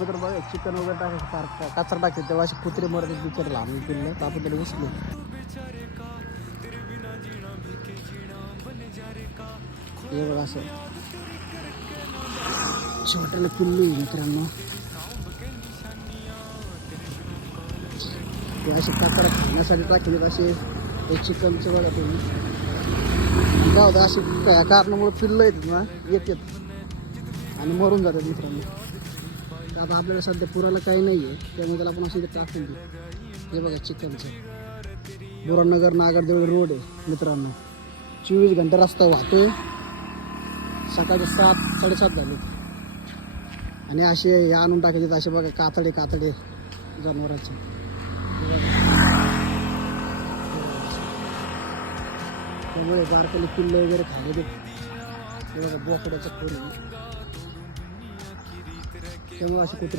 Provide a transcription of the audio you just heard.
तर बघा चिकन वगैरे टाकायचं कचरा टाकते तेव्हा असे कुत्रे मरतात बिचारे लहान पिल्लं तर आपण त्याला उचलू. हे बघा असं छोट्याला पिल्लू आहे मित्रांनो. ते असे कचरा खाण्यासाठी टाकले असे हे चिकनचं बघा तुम्ही काय होतं असे कारणामुळे पिल्लं येतात ना येतात आणि मरून जातात मित्रांनो. आता आपल्याला सध्या पुराला काही नाही आहे त्यामुळे त्याला आपण असं इथे टाकून देऊ. हे बघा चिकनचं बुरानगर नागरदेवळी रोड आहे मित्रांनो. 24 घंटे रस्ता वाहतोय. सकाळचे 7-7:30 झाले आणि असे हे आणून टाकायचे असे बघा कातडे जनावरांचे. त्यामुळे बारकाली पिल्लं वगैरे खाल्ले ते बघा बोकड्याचं खोड त्यामुळे असे कुत्रे